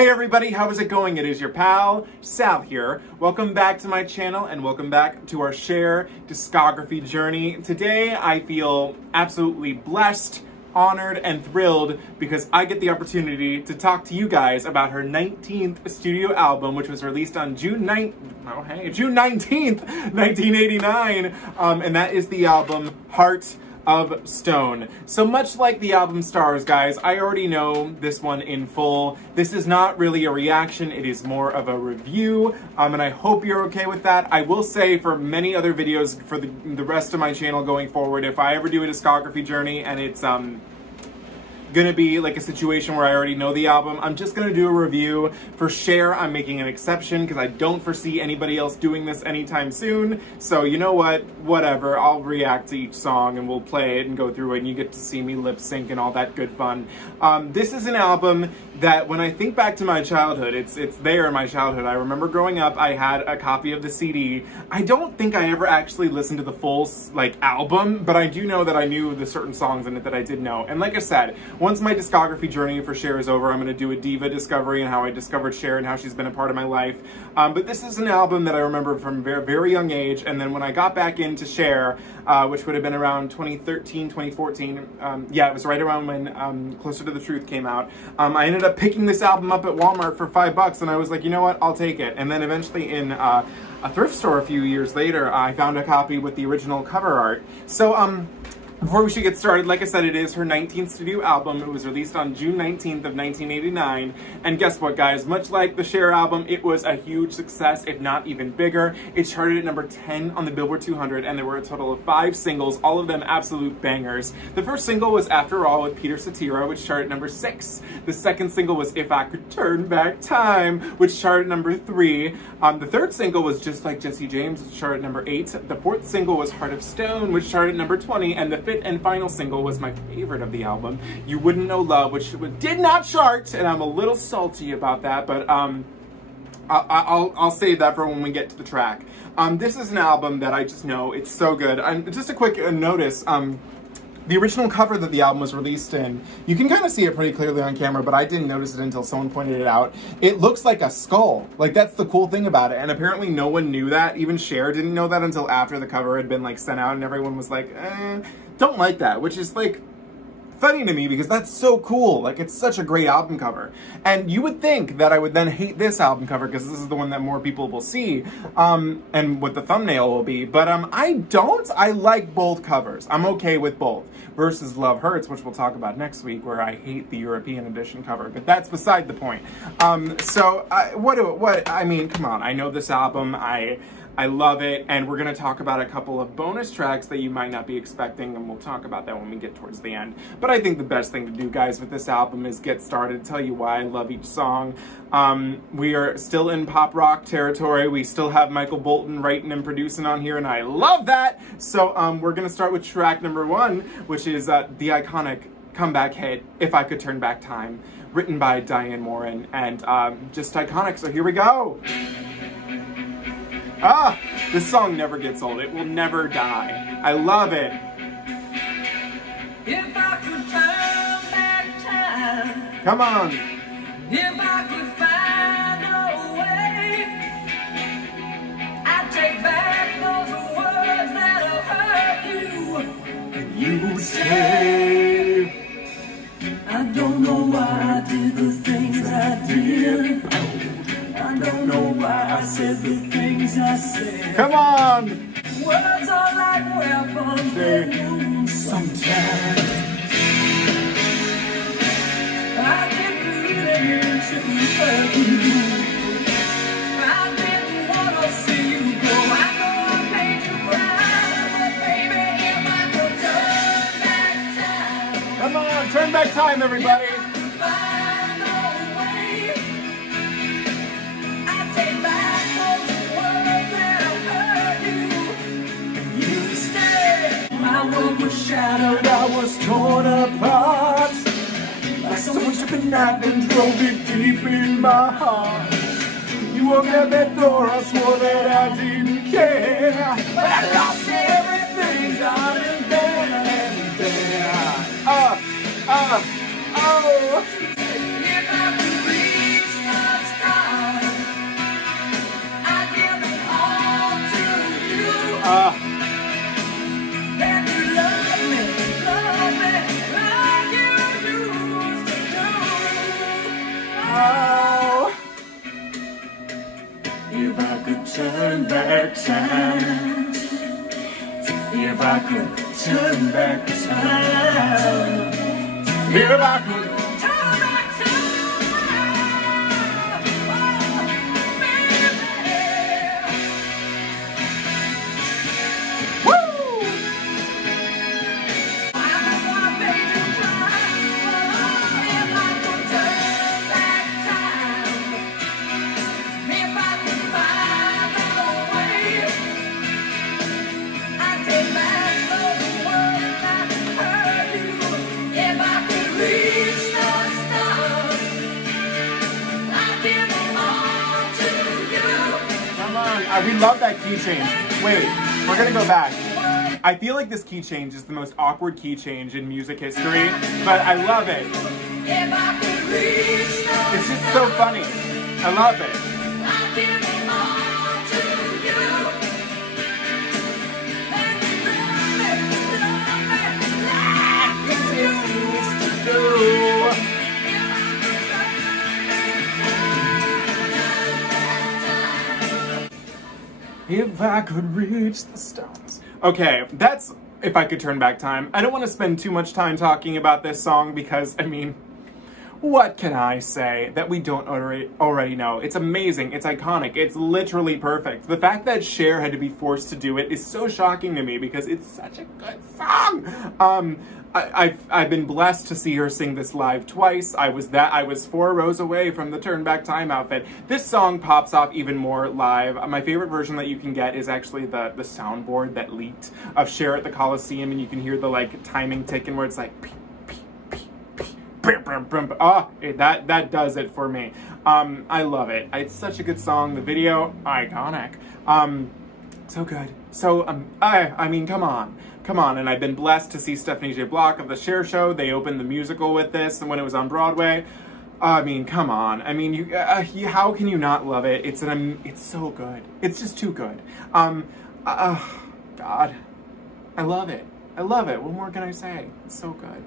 Hey everybody, how is it going? It is your pal, Sal here. Welcome back to my channel and welcome back to our Cher discography journey. Today I feel absolutely blessed, honored, and thrilled because I get the opportunity to talk to you guys about her 19th studio album, which was released on June 19th, 1989, and that is the album Heart of Stone. So much like the album Stars, guys, I already know this one in full. This is not really a reaction, it is more of a review, and I hope you're okay with that. I will say for many other videos for the rest of my channel going forward, if I ever do a discography journey and it's gonna be like a situation where I already know the album, I'm just gonna do a review. For Cher, I'm making an exception because I don't foresee anybody else doing this anytime soon. So you know what, whatever, I'll react to each song and we'll play it and go through it and you get to see me lip sync and all that good fun. This is an album that when I think back to my childhood, it's there in my childhood. I remember growing up, I had a copy of the CD. I don't think I ever actually listened to the full album, but I do know that I knew the certain songs in it that I did know. And like I said, once my discography journey for Cher is over, I'm going to do a diva discovery and how I discovered Cher and how she's been a part of my life. But this is an album that I remember from a very, very young age, and then when I got back into Cher, which would have been around 2013, 2014, yeah, it was right around when Closer to the Truth came out, I ended up picking this album up at Walmart for $5, and I was like, you know what, I'll take it. And then eventually in a thrift store a few years later, I found a copy with the original cover art. So, before we should get started, like I said, it is her 19th studio album. It was released on June 19th of 1989. And guess what, guys? Much like the Cher album, it was a huge success, if not even bigger. It charted at number 10 on the Billboard 200, and there were a total of 5 singles, all of them absolute bangers. The first single was After All with Peter Cetera, which charted number 6. The second single was If I Could Turn Back Time, which charted number 3. The third single was Just Like Jesse James, which charted number 8. The fourth single was Heart of Stone, which charted number 20. And the fifth and final single was my favorite of the album, You Wouldn't Know Love, which did not chart, and I'm a little salty about that, but I'll save that for when we get to the track. This is an album that I just know, it's so good. Just a quick notice, the original cover that the album was released in, you can kind of see it pretty clearly on camera, but I didn't notice it until someone pointed it out. It looks like a skull. Like, that's the cool thing about it. And apparently no one knew that. Even Cher didn't know that until after the cover had been, like, sent out, and everyone was like, don't like that, which is, like, funny to me because that's so cool. Like, it's such a great album cover. And you would think that I would then hate this album cover because this is the one that more people will see, and what the thumbnail will be. But I don't. I like both covers. I'm okay with both. Versus Love Hurts, which we'll talk about next week, where I hate the European edition cover. But that's beside the point. I mean, come on. I know this album. I love it, and we're going to talk about a couple of bonus tracks that you might not be expecting, and we'll talk about that when we get towards the end. But I think the best thing to do, guys, with this album is get started, tell you why I love each song. We are still in pop rock territory. We still have Michael Bolton writing and producing on here, and I love that! So we're going to start with track number 1, which is the iconic comeback hit, If I Could Turn Back Time, written by Diane Warren, and just iconic, so here we go! This song never gets old. It will never die. I love it. If I could turn back time. Come on. If I could find a way, I'd take back those words that have hurt you. And you would say, I don't know why I did the things I did. I don't know why I said the things I said. Come on! Words are like weapons, they wound sometimes. I didn't really mean to hurt you. I didn't want to see you go. I know I made you cry, but baby, if I could turn back time. Come on, turn back time, everybody! Shattered, I was torn apart. Like someone took a knife and drove it deep in my heart. You opened up that door, I swore that I didn't care. But I lost everything, darling, then and there. Oh. If I could reach Oh. If I could turn back time, if I could turn back time, if I could turn back time, Woo! We love that key change. Wait, we're gonna go back. I feel like this key change is the most awkward key change in music history, but I love it. It's just so funny. I love it. If I could reach the stars. Okay, that's If I Could Turn Back Time. I don't want to spend too much time talking about this song because, I mean, what can I say that we don't already know? It's amazing, it's iconic, it's literally perfect. The fact that Cher had to be forced to do it is so shocking to me because it's such a good song. I've been blessed to see her sing this live twice. I was 4 rows away from the Turn Back Time outfit. This song pops off even more live. My favorite version that you can get is actually the soundboard that leaked of Cher at the Coliseum, and you can hear the like timing ticking where it's like that does it for me. I love it. It's such a good song. The video, iconic. So good. So, I mean, come on. And I've been blessed to see Stephanie J. Block of the Cher Show. They opened the musical with this when it was on Broadway. I mean, come on. I mean, how can you not love it? It's so good. It's just too good. God, I love it. I love it. What more can I say? It's so good.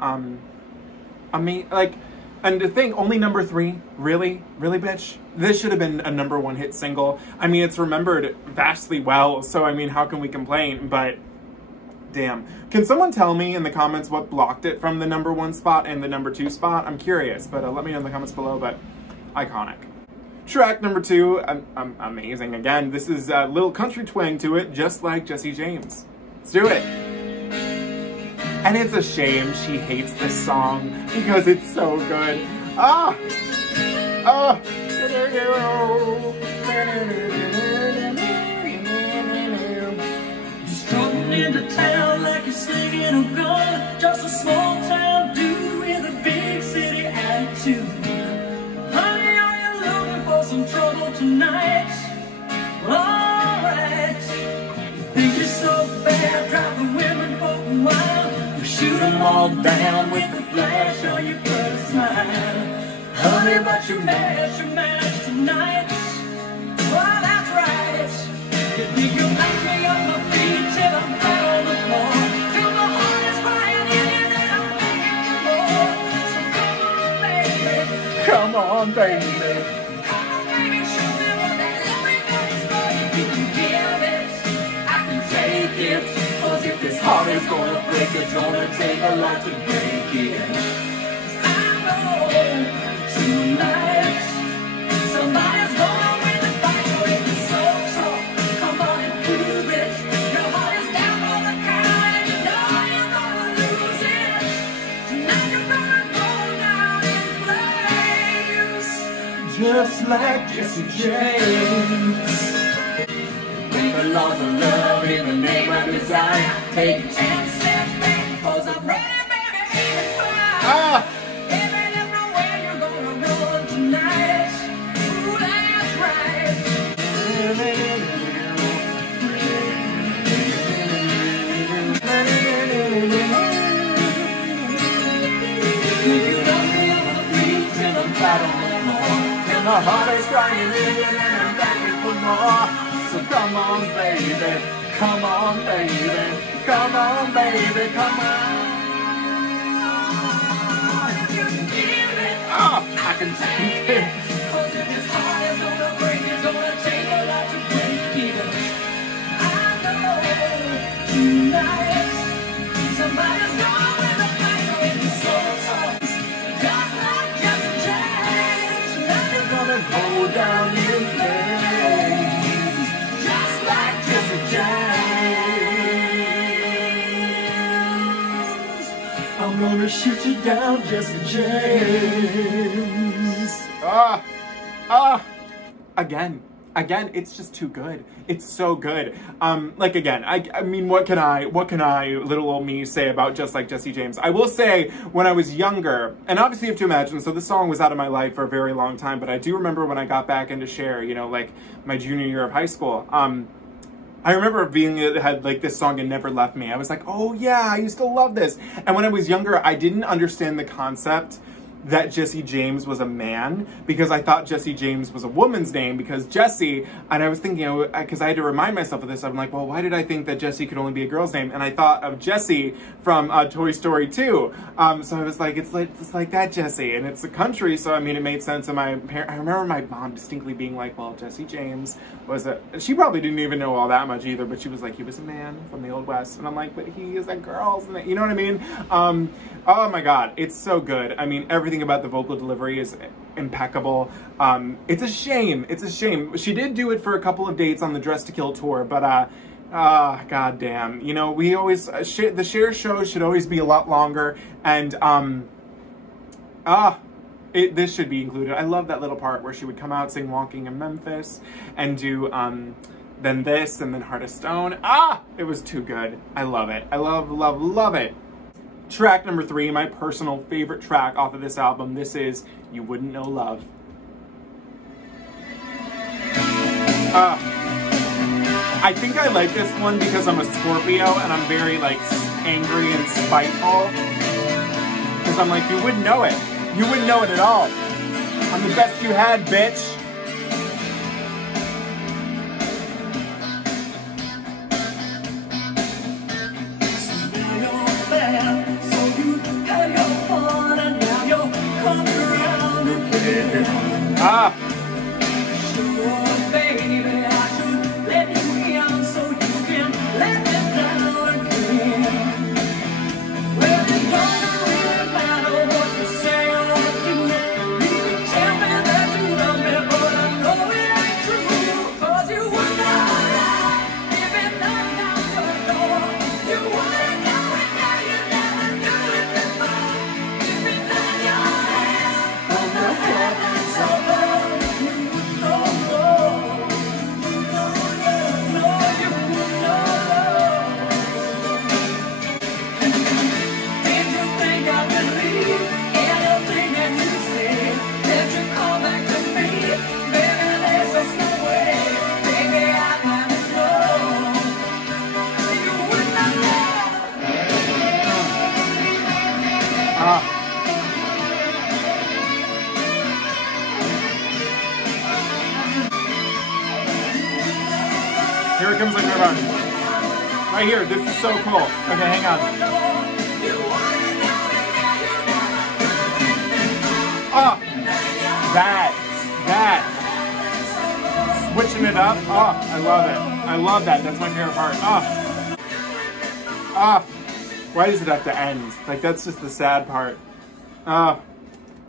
I mean, like, and to think, only number 3? Really? Really, bitch? This should have been a #1 hit single. I mean, it's remembered vastly well, so I mean, how can we complain? But, damn. Can someone tell me in the comments what blocked it from the #1 spot and the #2 spot? I'm curious, but let me know in the comments below, but iconic. Track number 2, amazing. Again, this is a little country twang to it, just like Jessie James. Let's do it. And it's a shame she hates this song because it's so good. Ah! Ah! strutting into town like you're slinging a gun. Just a small town dude with a big city attitude. Honey, are you looking for some trouble tonight? Alright. You think you're so bad, driving women for a while. You shoot them all down with the flash or you put a smile. Honey, but you're mad tonight. Well, that's right. You think you'll knock me off my feet till I'm flat on the floor. Till my heart is crying in and then I'm begging for more. So come on, baby. Come on, baby, show me what that loving is for. If you can give it, I can take it. 'Cause if this heart is gonna break, it's gonna take a lot to break it. 'Cause I know tonight somebody's gonna win the fight. So if it's so tough, come on and prove it. Your heart is down for the count and you know you're gonna lose it. Tonight you're gonna go down in flames, just like Jessie James. Break the laws of love in the name of desire. Take 10 steps back, 'cause I'm ready, baby, baby, fire. Ah! Baby, let me know where you're gonna run tonight. Ooh, that's right. You love me on the beat till I'm flat on the floor. And my heart is crying in and I'm begging for more. So come on, baby, come on, baby, come on, baby, come on. You can give it, Ah! I can take gonna shoot you down, Jesse James. Again, it's just too good. It's so good. Like again, I mean, what can I, little old me, say about Just Like Jesse James? I will say, when I was younger, and obviously you have to imagine, so this song was out of my life for a very long time, but I do remember when I got back into Cher, you know, like my junior year of high school, I remember had like this song and never left me. I was like, oh yeah, I used to love this. And when I was younger, I didn't understand the concept that Jesse James was a man, because I thought Jesse James was a woman's name, because Jesse, and I was thinking, because I had to remind myself of this, I'm like, well, why did I think that Jesse could only be a girl's name? And I thought of Jesse from Toy Story 2. So I was like, it's like that Jesse, and it's a country, so I mean, it made sense. And I remember my mom distinctly being like, well, Jesse James was she probably didn't even know all that much either, but she was like, he was a man from the Old West. And I'm like, but he is a girl's name, you know what I mean? Oh my God, it's so good. I mean, everything about the vocal delivery is impeccable. It's a shame. It's a shame. She did do it for a couple of dates on the Dress to Kill tour, but god damn. You know, we always the Cher show should always be a lot longer, and this should be included. I love that little part where she would come out, sing Walking in Memphis, and do then this, and then Heart of Stone. It was too good. I love it. I love it. Track number 3, my personal favorite track off of this album. This is You Wouldn't Know Love. I think I like this one because I'm a Scorpio and I'm very like angry and spiteful. Because I'm like, you wouldn't know it. You wouldn't know it at all. I'm the best you had, bitch. Sure, baby, I should let you in so you can let me down again. Well, it don't really matter what you say or what you do. You can tell me that you love me, but I know it ain't true. 'Cause you would not lie if it knocked down your door. You wouldn't know it now, you never knew it before. If it left your hands from the heavens above. Here it comes like my run. Right here, this is so cool. Okay, hang on. That. Switching it up. I love it. I love that. That's my favorite part. Why does it have to end? Like, that's just the sad part.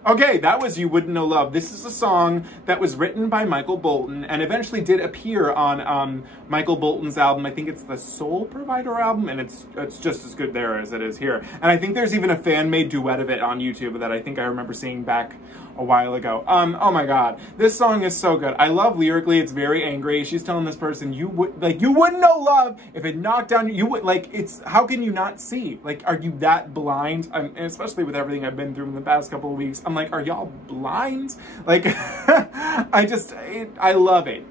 Okay, that was You Wouldn't Know Love. This is a song that was written by Michael Bolton and eventually did appear on Michael Bolton's album. I think it's the Soul Provider album, and it's just as good there as it is here. And I think there's even a fan-made duet of it on YouTube that I think I remember seeing back a while ago. Oh my God, this song is so good. I love lyrically, it's very angry. She's telling this person, you wouldn't know love if it knocked down you would, like, it's, how can you not see? Like, are you that blind? And especially with everything I've been through in the past couple of weeks, I'm like, are y'all blind? Like, I love it.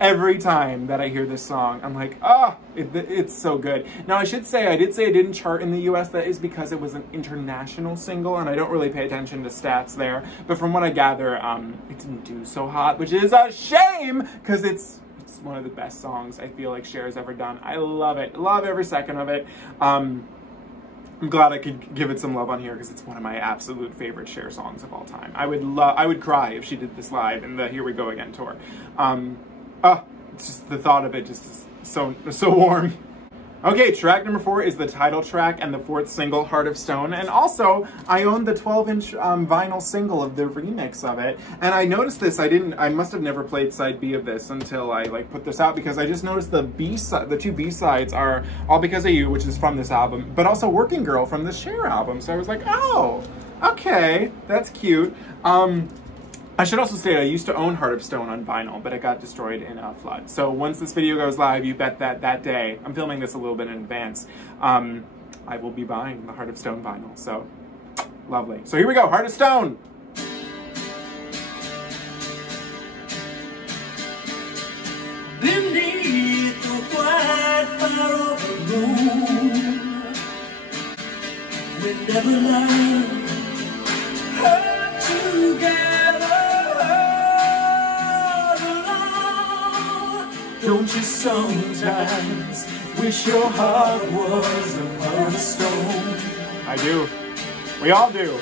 Every time that I hear this song, I'm like, it's so good. Now, I should say, I did say it didn't chart in the US. That is because it was an international single, and I don't really pay attention to stats there. But from what I gather, it didn't do so hot, which is a shame, because it's one of the best songs I feel like Cher's ever done. I love it. Love every second of it. I'm glad I could give it some love on here because it's one of my absolute favorite Cher songs of all time. I would cry if she did this live in the Here We Go Again tour. Just the thought of it just is so warm. Okay, track number 4 is the title track and the 4th single, Heart of Stone. And also, I own the 12-inch vinyl single of the remix of it. And I noticed this, I must have never played side B of this until I like put this out, because I just noticed the B-side, the 2 B-sides are All Because of You, which is from this album, but also Working Girl from the Cher album. So I was like, oh, okay, that's cute. I should also say I used to own Heart of Stone on vinyl, but it got destroyed in a flood. So once this video goes live, you bet that day, I'm filming this a little bit in advance, I will be buying the Heart of Stone vinyl. So, lovely. So here we go, Heart of Stone! Beneath the white fire of the moon, we never learned hurt together alone. Don't you sometimes wish your heart was a heart of stone? I do. We all do.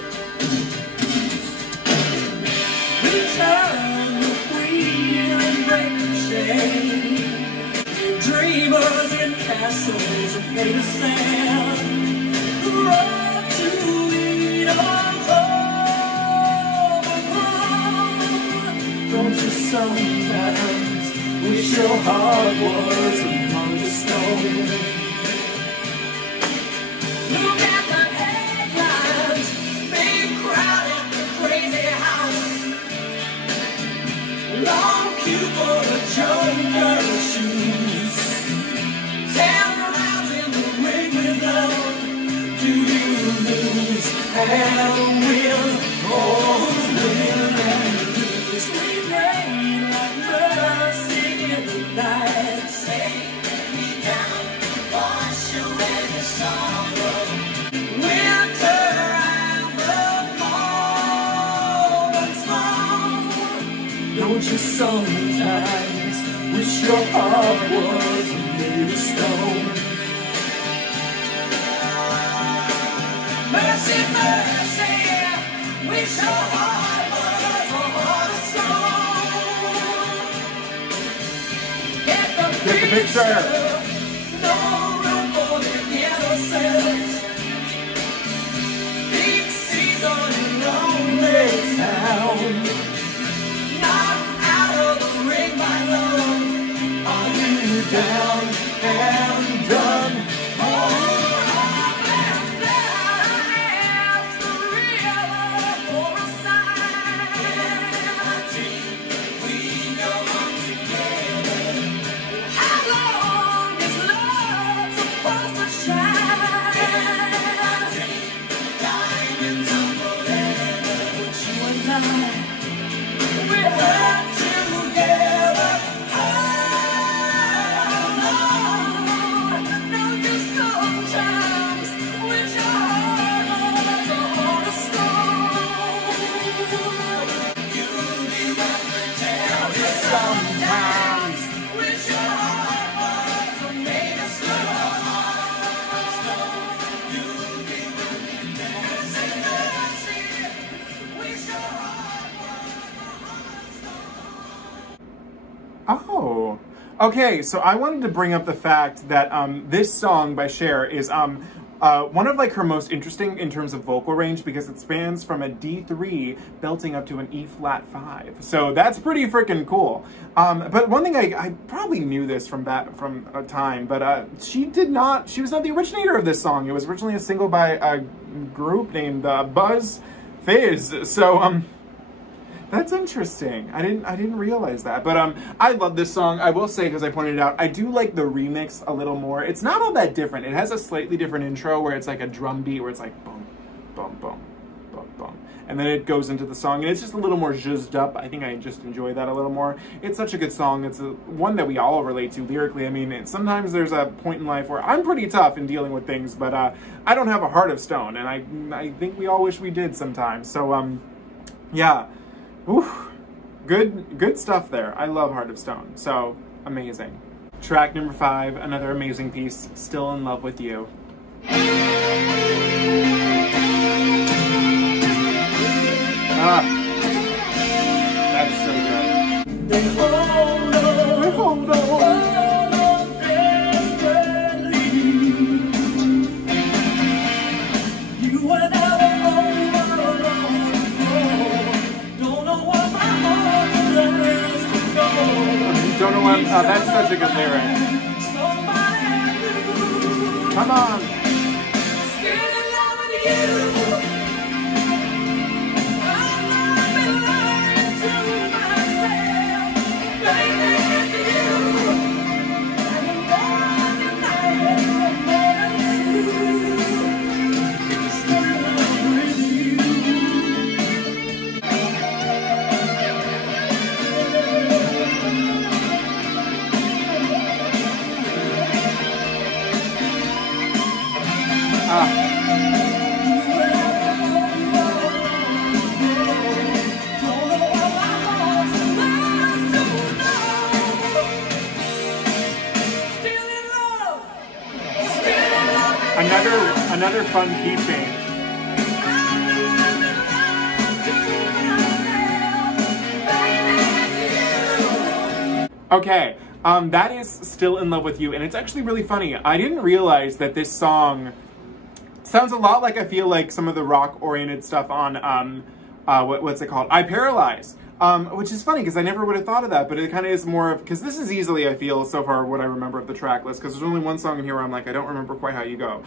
Return the wheel and break the chain. Dreamers in castles of paper sand. Run to eat arms overgrown. Don't you sometimes wish your heart was among the stone? Look at the headlines, big crowd at the crazy house. Long queue for the Joker shoes. 10 rounds in the ring with love. Do you lose and win, or win and lose? Sweet rain like mercy in the night. Take me down, wash away the sorrow. Winter and the moment's long. Don't you sometimes wish your heart was made of stone? Mercy, mercy, wish your heart was a heart of stone. Get the picture. No room for the innocence. Big season in lonely town. Knocked out of the ring by love. Are you down and done? Oh, okay. So I wanted to bring up the fact that this song by Cher is one of like her most interesting in terms of vocal range, because it spans from a D3 belting up to an E flat 5. So that's pretty freaking cool. But one thing I probably knew this from a time, but she was not the originator of this song. It was originally a single by a group named Buzz Fizz. So that's interesting. I didn't realize that. But I love this song. I will say, because I pointed it out, I do like the remix a little more. It's not all that different. It has a slightly different intro where it's like a drum beat where it's like boom, boom, boom, boom, boom. And then it goes into the song, and it's just a little more zhuzzed up. I think I just enjoy that a little more. It's such a good song. It's one that we all relate to lyrically. I mean, sometimes there's a point in life where I'm pretty tough in dealing with things, but I don't have a heart of stone, and I think we all wish we did sometimes. So, yeah. Oof, good stuff there. I love Heart of Stone, so amazing. Track number 5, another amazing piece, Still in Love with You. That's so good. They hold on desperately. Don't know why that's such a good lyric. Come on. Another fun key change. Okay, that is Still in Love with You, and it's actually really funny. I didn't realize that this song sounds a lot like, I feel like, some of the rock-oriented stuff on, what's it called? I Paralyze. Which is funny because I never would have thought of that, but it kind of is more of, because this is easily, I feel, so far what I remember of the track list, because there's only one song in here where I'm like, I don't remember quite how you go.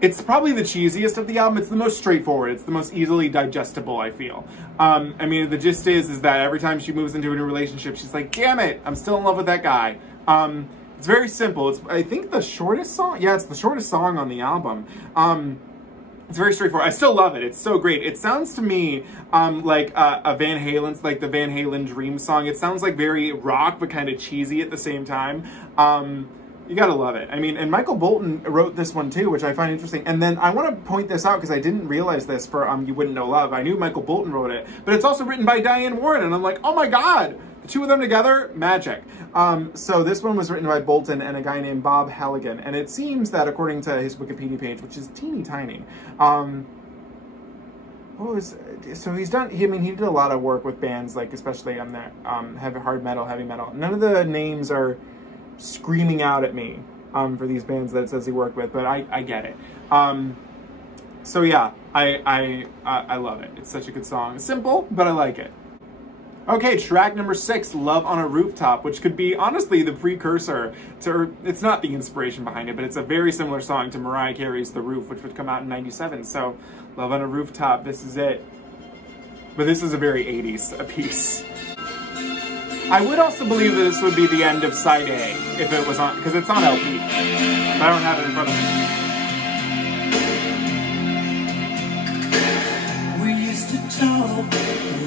It's probably the cheesiest of the album. It's the most straightforward. It's the most easily digestible, I feel. I mean, the gist is that every time she moves into a new relationship, she's like, damn it, I'm still in love with that guy. It's very simple. It's, I think, the shortest song. Yeah, it's the shortest song on the album. It's very straightforward. I still love it. It's so great. It sounds to me like a Van Halen's, like the Van Halen Dream song. It sounds like very rock, but kind of cheesy at the same time. You gotta love it. I mean, and Michael Bolton wrote this one too, which I find interesting. And then I want to point this out because I didn't realize this for You Wouldn't Know Love. I knew Michael Bolton wrote it, but it's also written by Diane Warren. And I'm like, oh my God, the two of them together, magic. So this one was written by Bolton and a guy named Bob Halligan. And it seems that according to his Wikipedia page, which is teeny tiny, so he's done, he did a lot of work with bands, like especially on that heavy metal. None of the names are screaming out at me for these bands that it says he worked with, but I get it. So yeah, I love it. It's such a good song. It's simple, but I like it. Okay, track number 6, Love on a Rooftop, which could be honestly the precursor to, or it's not the inspiration behind it, but it's a very similar song to Mariah Carey's The Roof, which would come out in '97. So Love on a Rooftop, this is it. But this is a very 80s piece. I would also believe that this would be the end of side A if it was on, because it's on LP. But I don't have it in front of me. We used to talk,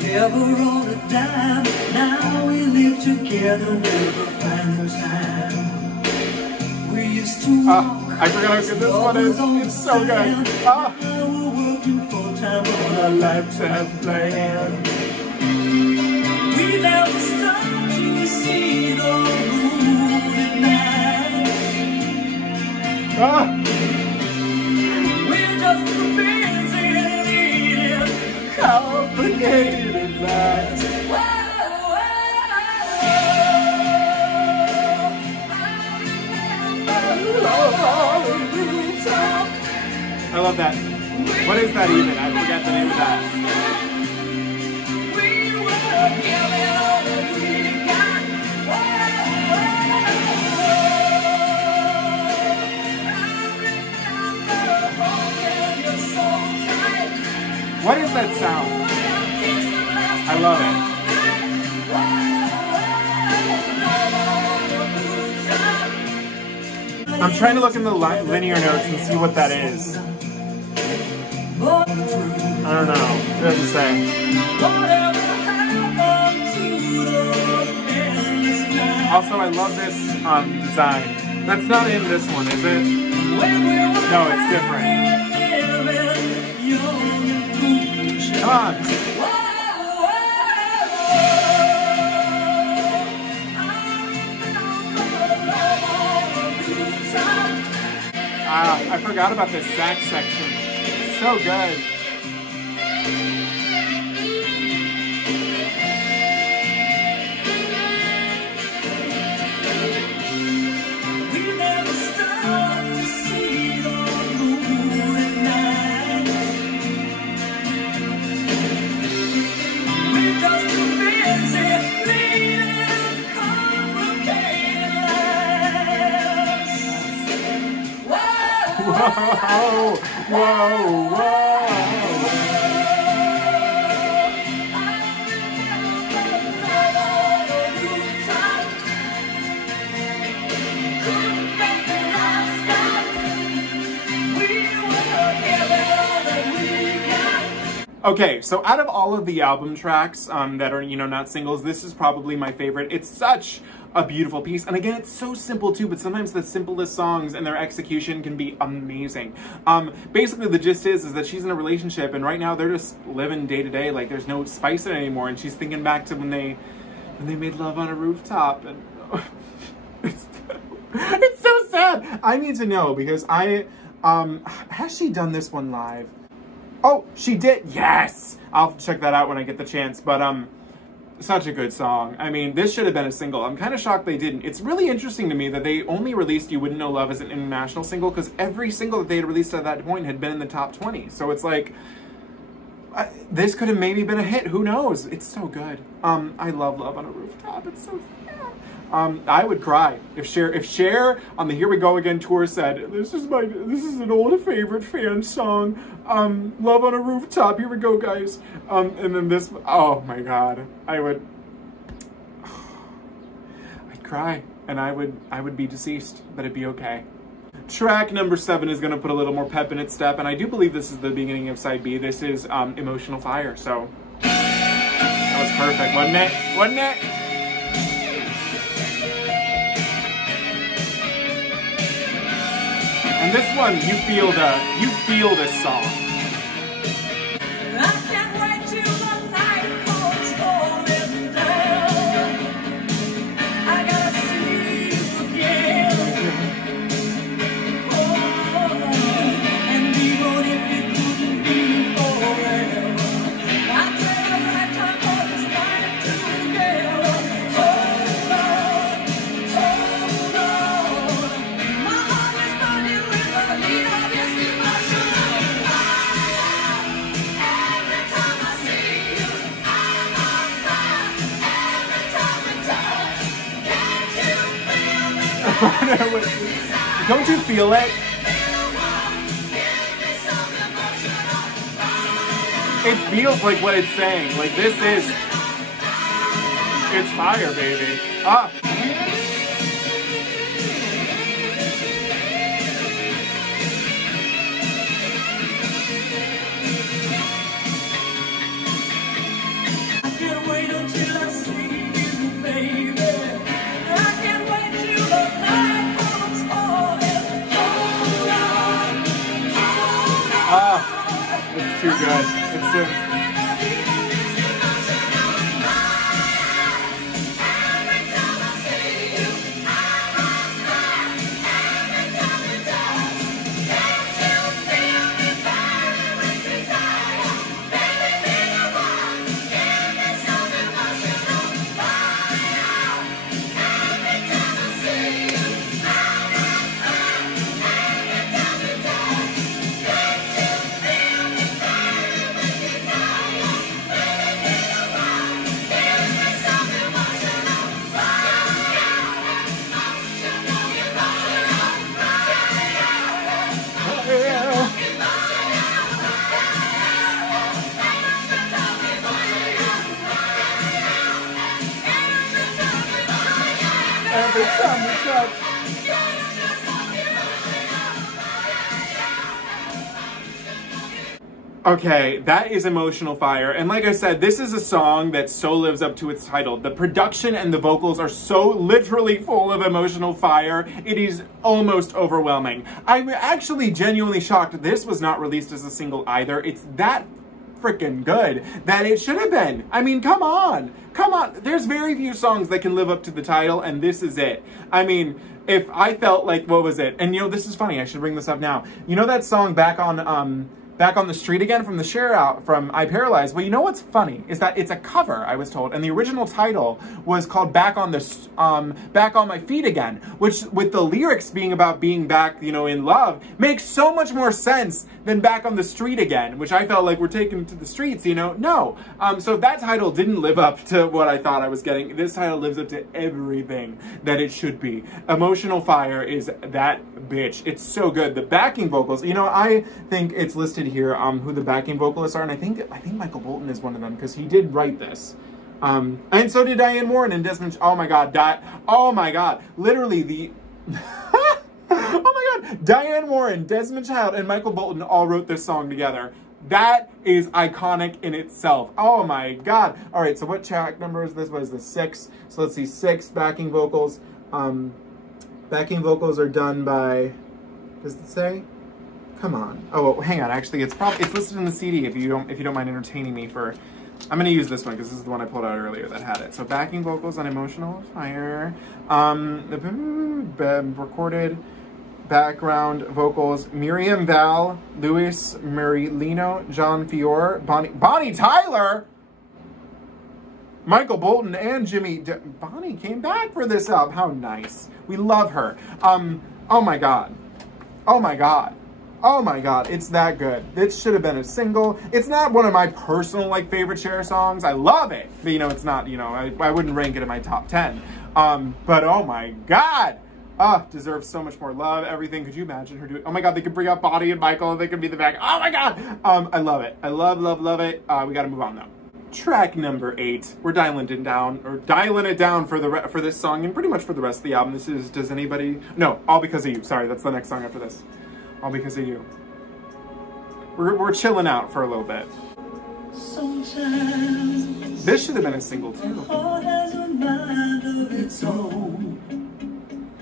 never on a dime. Now we live together, never find the time. We used to walk. I forgot how good this one is. It's so good. Now we're working full time on our lifetime plan. We never stop to see the moon at night. We're just too busy leading complicated lives. I love that. What is that even? I forgot the name of that. What is that sound? I love it. I'm trying to look in the linear notes and see what that is. I don't know. It doesn't say. Also, I love this design. That's not in this one, is it? No, it's different. Come on. I forgot about this sax section. It's so good. Whoa, whoa, whoa. Okay, so out of all of the album tracks that are, you know, not singles, this is probably my favorite. It's such a beautiful piece. And again, it's so simple too, but sometimes the simplest songs and their execution can be amazing. Basically the gist is that she's in a relationship and right now they're just living day to day, like there's no spice in it anymore. And she's thinking back to when they made love on a rooftop, and it's so sad. I need to know because has she done this one live? Oh, she did. Yes. I'll check that out when I get the chance. But such a good song. I mean, this should have been a single. I'm kind of shocked they didn't. It's really interesting to me that they only released You Wouldn't Know Love as an international single because every single that they had released at that point had been in the top 20. So it's like, this could have maybe been a hit. Who knows? It's so good. I love Love on a Rooftop. It's so sad. I would cry if Cher on the Here We Go Again tour said, this is an old favorite fan song, Love on a Rooftop, here we go guys. And then this, oh my God, I'd cry and I would be deceased, but it'd be okay. Track number 7 is gonna put a little more pep in its step, and I do believe this is the beginning of side B. This is Emotional Fire, so that was perfect, wasn't it? Wasn't it? And this one, you feel this song. I can't wait till the night comes falling down. I gotta see you again. Oh, and even if it couldn't be forever, I pray the right time for this night together. Hold on, hold on. My heart is burning with the heat of this emotional fire. Every time I see you, I'm on fire. Every time we touch, can't you feel me? Don't you feel it? It feels like what it's saying. Like this is, it's fire, baby. Ah. I can't wait until I see you, baby. I can't wait till the night comes falling. Hold on, hold on. Ah. It's too good. It's too. Every time we touch. Okay, that is Emotional Fire. And like I said, this is a song that so lives up to its title. The production and the vocals are so literally full of emotional fire. It is almost overwhelming. I'm actually genuinely shocked this was not released as a single either. It's that freaking good that it should have been. I mean, come on. Come on. There's very few songs that can live up to the title, and this is it. I mean, if I felt like, what was it? And you know, this is funny. I should bring this up now. You know that song back on Back on the Street Again from the Cher out from I Paralyzed. Well, you know what's funny is that it's a cover, I was told, and the original title was called Back on My Feet Again, which with the lyrics being about being back, you know, in love, makes so much more sense than Back on the Street Again, which I felt like we're taking to the streets, you know? No. So that title didn't live up to what I thought I was getting. This title lives up to everything that it should be. Emotional Fire is that bitch. It's so good. The backing vocals, you know, I think it's listed here who the backing vocalists are, and I think Michael Bolton is one of them because he did write this. And so did Diane Warren and Desmond. Oh my God, literally the oh my God, Diane Warren, Desmond Child, and Michael Bolton all wrote this song together. That is iconic in itself. Oh my God. All right, so what track number is this? What is this? 6. So let's see, 6 backing vocals. Backing vocals are done by, does it say? Come on. Oh, well, hang on. Actually, it's listed in the CD if you don't mind entertaining me for. I'm gonna use this one because this is the one I pulled out earlier that had it. So backing vocals on Emotional Fire. Recorded background vocals: Miriam Val, Luis Marilino, John Fiore, Bonnie Tyler, Michael Bolton, and Jimmy. Bonnie came back for this album. How nice. We love her. Oh my God. Oh my God. Oh my God, it's that good. It should have been a single. It's not one of my personal, like, favorite Cher songs. I love it. But, you know, it's not, you know, I wouldn't rank it in my top 10. But oh my God. Deserves so much more love, everything. Could you imagine her doing, oh my God, they could bring up Bonnie and Michael, they could be the back. Oh my God. I love it. I love it. We gotta move on though. Track number 8. We're dialing it down for this song and pretty much for the rest of the album. This is Does Anybody, no, All Because of You. Sorry, that's the next song after this. All Because of You. We're chilling out for a little bit. Sometimes this should have been a single too. The heart has a mind of its own.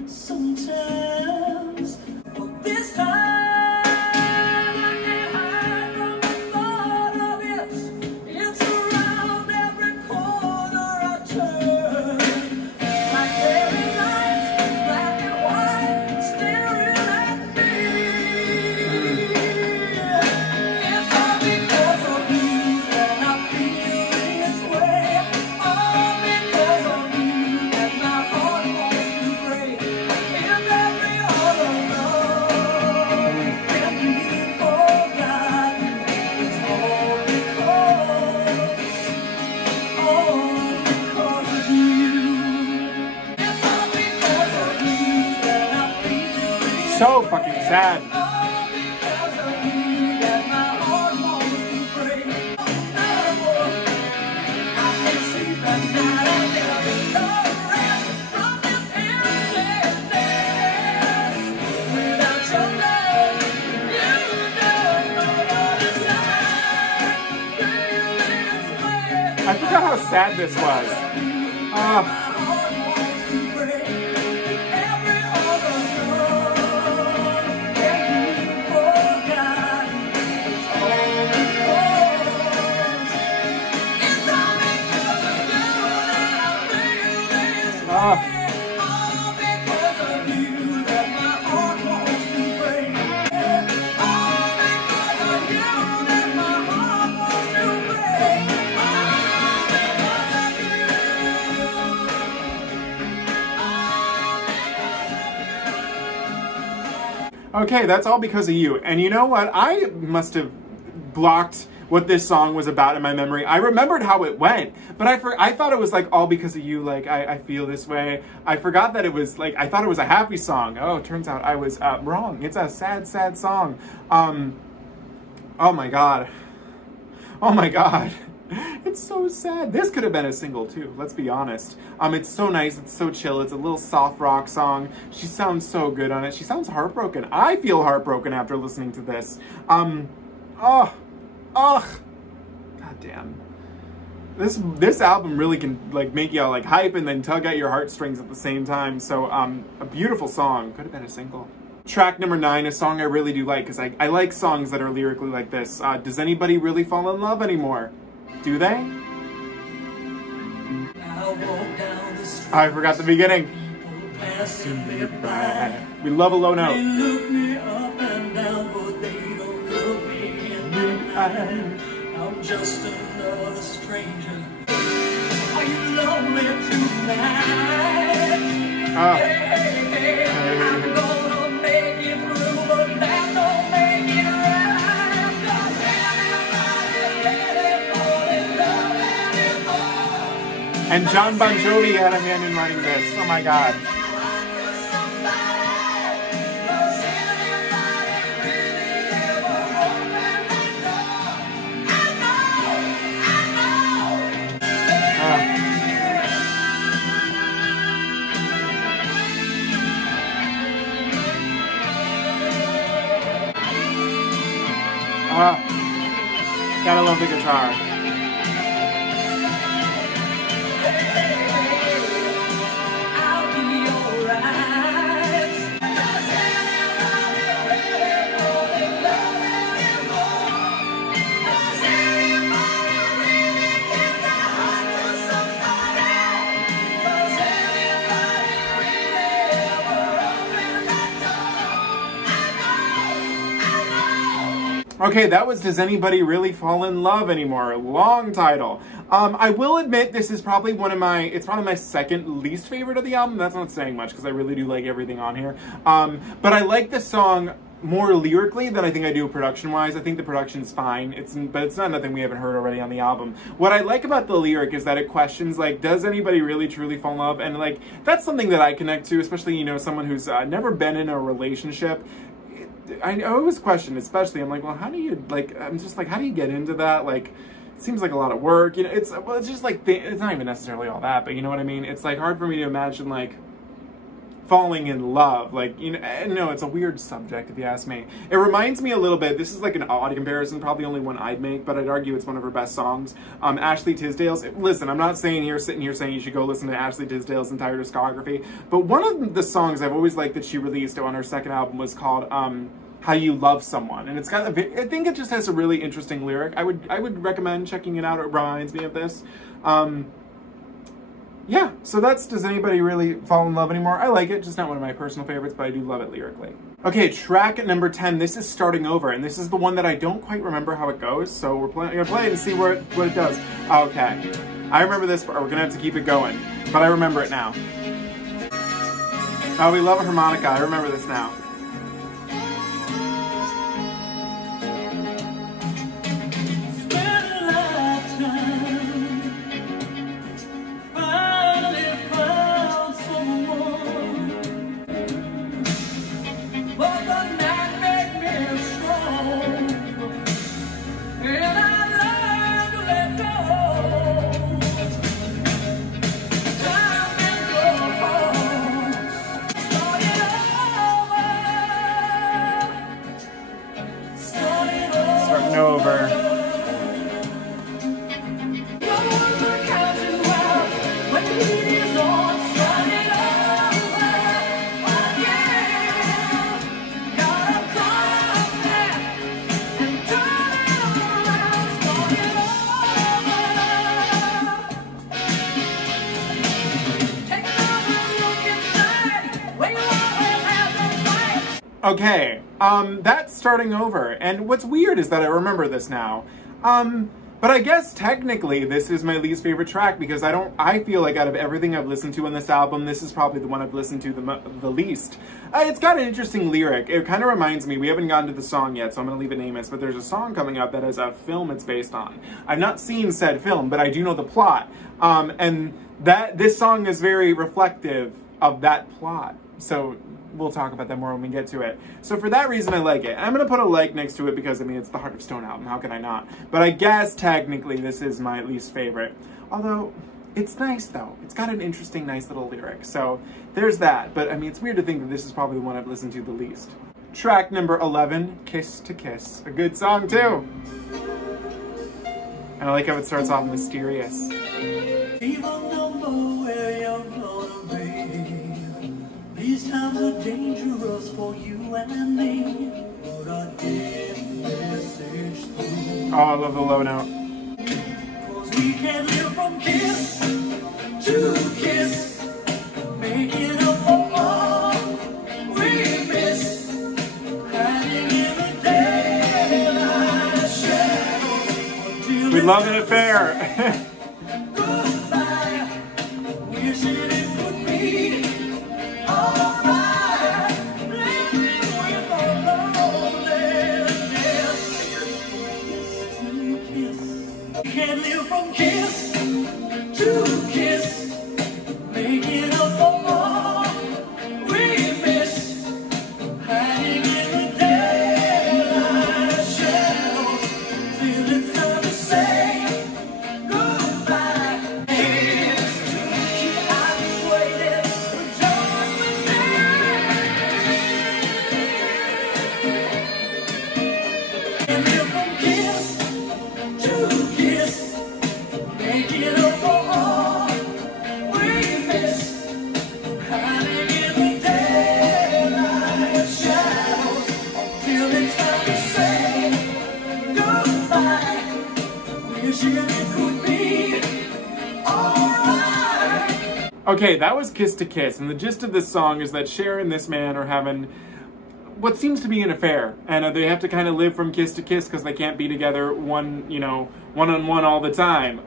Sometimes, but this time I can't hide from the thought of it. It's around every corner I turn. Like fairy lights, black and white, staring at me. It's all because of you that I feel this way. All because of you that my heart wants to break. In every other love can be forgotten. It's all because of you. It's all because of you that I feel this So fucking sad. all because of you that my heart wants to break. I can see the night I never no rest from this endlessness. Without your love, you don't know what it's like. Feel this way. I forgot how sad this was. My heart wants to break. Every other love can be forgotten. It's all because I feel this way. All because of you that my heart wants to break. All because of you that my heart wants to break. All because of you. Okay, that's All Because of You. And you know what? I must have blocked what this song was about in my memory. I remembered how it went, but I thought it was like All Because of You, like I feel this way. I forgot that it was like, I thought it was a happy song. Oh, it turns out I was wrong. It's a sad, sad song. Oh my God. Oh my God. It's so sad. This could have been a single too, let's be honest. It's so nice, it's so chill, it's a little soft rock song. She sounds so good on it. She sounds heartbroken. I feel heartbroken after listening to this. God damn. This album really can like make you all like hype and then tug at your heartstrings at the same time. So a beautiful song. Could have been a single. Track number 9, a song I really do like, because I like songs that are lyrically like this. Does Anybody Really Fall in Love Anymore? Do they? I forgot the beginning. We love a low note. They look me up and down, but they don't look me in time. I'm just another stranger. Are you lonely tonight? Hey, I'm gonna make it through, but that don't make it right. 'Cause everybody fall in love anymore. And John Bon Jovi had a hand in writing this. Oh my God. Gotta love the guitar. Okay, that was Does Anybody Really Fall in Love Anymore? Long title. I will admit this is probably it's probably my second least favorite of the album. That's not saying much because I really do like everything on here. But I like this song more lyrically than I think I do production-wise. I think the production's fine, but it's not nothing we haven't heard already on the album. What I like about the lyric is that it questions, like, does anybody really truly fall in love? And, like, that's something that I connect to, especially, you know, someone who's never been in a relationship. I always question, especially, I'm like, well, how do you, like, I'm just like, how do you get into that? Like, it seems like a lot of work, you know, it's just like, it's not even necessarily all that, but you know what I mean? It's like hard for me to imagine, like, falling in love, like, you know, no, it's a weird subject if you ask me. It reminds me a little bit, this is like an odd comparison, probably only one I'd make, but I'd argue it's one of her best songs. Ashley Tisdale's, listen, I'm not sitting here saying you should go listen to Ashley Tisdale's entire discography, but one of the songs I've always liked that she released on her second album was called How You Love Someone, and it's got I think it just has a really interesting lyric. I would recommend checking it out. It reminds me of this. Yeah, so that's Does Anybody Really Fall in Love Anymore? I like it, just not one of my personal favorites, but I do love it lyrically. Okay, track number 10. This is Starting Over, and this is the one that I don't quite remember how it goes, so we're gonna play it and see what it does. Okay, I remember this part. We're gonna have to keep it going, but I remember it now. Oh, we love a harmonica. I remember this now. Okay, that's Starting Over, and what's weird is that I remember this now. But I guess technically this is my least favorite track because I feel like out of everything I've listened to on this album, this is probably the one I've listened to the least. It's got an interesting lyric. It kind of reminds me, we haven't gotten to the song yet, so I'm going to leave it nameless, but there's a song coming up that is a film it's based on. I've not seen said film, but I do know the plot. And this song is very reflective of that plot. So we'll talk about that more when we get to it. So for that reason, I like it. I'm going to put a like next to it because, I mean, it's the Heart of Stone album. How can I not? But I guess technically this is my least favorite. Although, it's nice though. It's got an interesting, nice little lyric. So there's that. But I mean, it's weird to think that this is probably the one I've listened to the least. Track number 11, Kiss to Kiss. A good song too. And I like how it starts off mysterious. These times are dangerous for you and me, but I get message through. Oh, I love the low note. 'Cause we can't live from kiss to kiss, making up for all we miss, hiding in the daylight shade. Love and Affair. Goodbye, wishing it could be alright. Lately we're loneliness. Kiss. Can't live from kiss to kiss, making up for all we miss. Hiding in the daylight shadows, feeling time to say goodbye. Kiss to kiss, I've been waiting for just a day. Can't live from kiss to kiss, making up for all we miss. Hiding in the daylight shadows, till it's time to say goodbye. Wishing it could be alright. Okay, that was Kiss to Kiss, and the gist of this song is that Cher and this man are having what seems to be an affair, and they have to kind of live from kiss to kiss because they can't be together one-on-one all the time.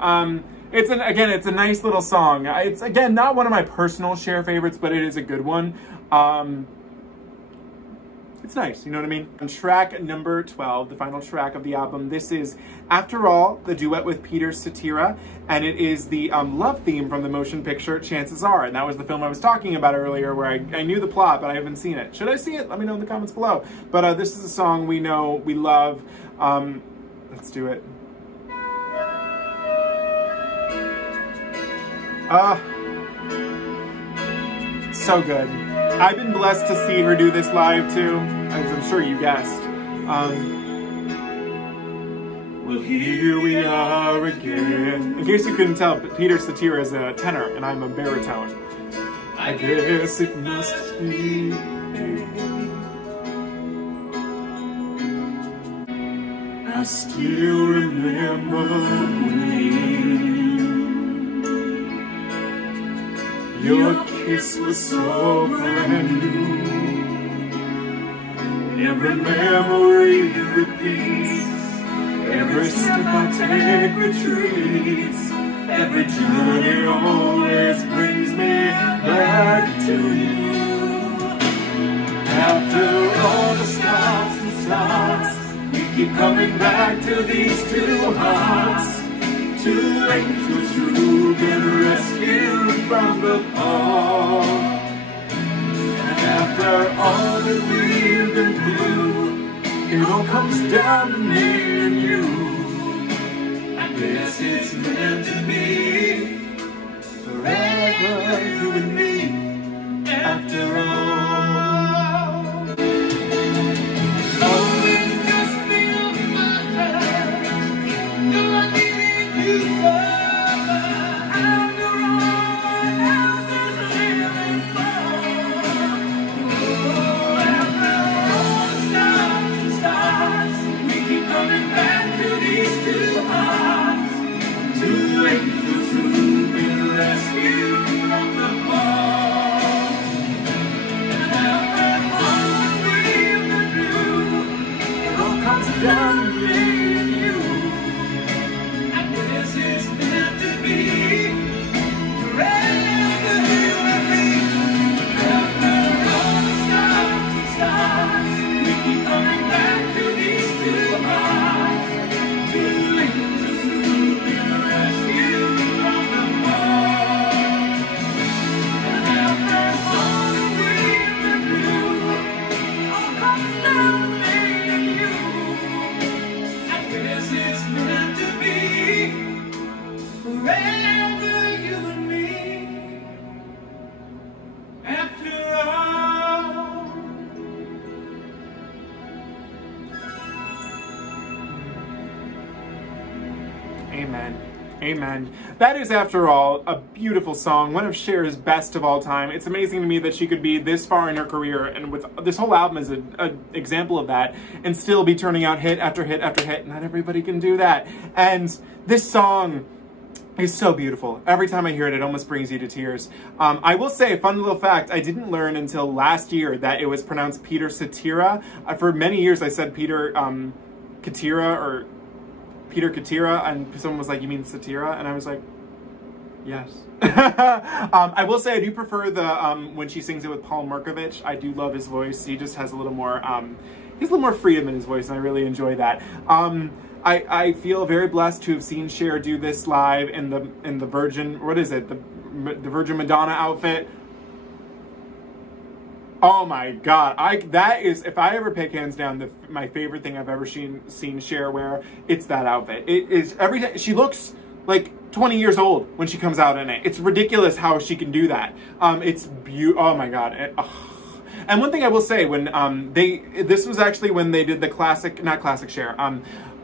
It's a nice little song. It's, again, not one of my personal Cher favorites, but it is a good one. It's nice, you know what I mean? On track number 12, the final track of the album, this is After All, the duet with Peter Cetera, and it is the love theme from the motion picture Chances Are, and that was the film I was talking about earlier where I knew the plot, but I haven't seen it. Should I see it? Let me know in the comments below. But this is a song we know, we love. Let's do it. So good. I've been blessed to see her do this live too, as I'm sure you guessed. Well, here we are again. In case you couldn't tell, Peter Cetera is a tenor and I'm a baritone. I guess it must be. I still remember when your kiss was so brand new. Every memory repeats, every step I take retreats, every journey always brings me back to you. After all the stops and starts, we keep coming back to these two hearts. Two angels who've been rescued from the fall. And after all that we've been through, it all comes down to me and you. I guess it's meant to be forever, you and me, after all. Amen. Amen. That is, after all, a beautiful song, one of Cher's best of all time. It's amazing to me that she could be this far in her career, and with this whole album is an example of that, and still be turning out hit after hit after hit. Not everybody can do that. And this song is so beautiful. Every time I hear it, it almost brings you to tears. I will say, a fun little fact, I didn't learn until last year that it was pronounced Peter Cetera. For many years I said Peter Cetera, or Peter Katira, and someone was like, you mean satira? And I was like, yes. I will say I do prefer the when she sings it with Paul Markovich. I do love his voice. He just has a little more he has a little more freedom in his voice, and I really enjoy that. I feel very blessed to have seen Cher do this live in the Virgin, what is it, the Virgin Madonna outfit. Oh my God, that is, if I ever pick hands down my favorite thing I've ever seen Cher wear, it's that outfit. It is every time. She looks like 20 years old when she comes out in it. It's ridiculous how she can do that. It's beautiful. Oh my God. And one thing I will say, when this was actually when they did the not classic Cher,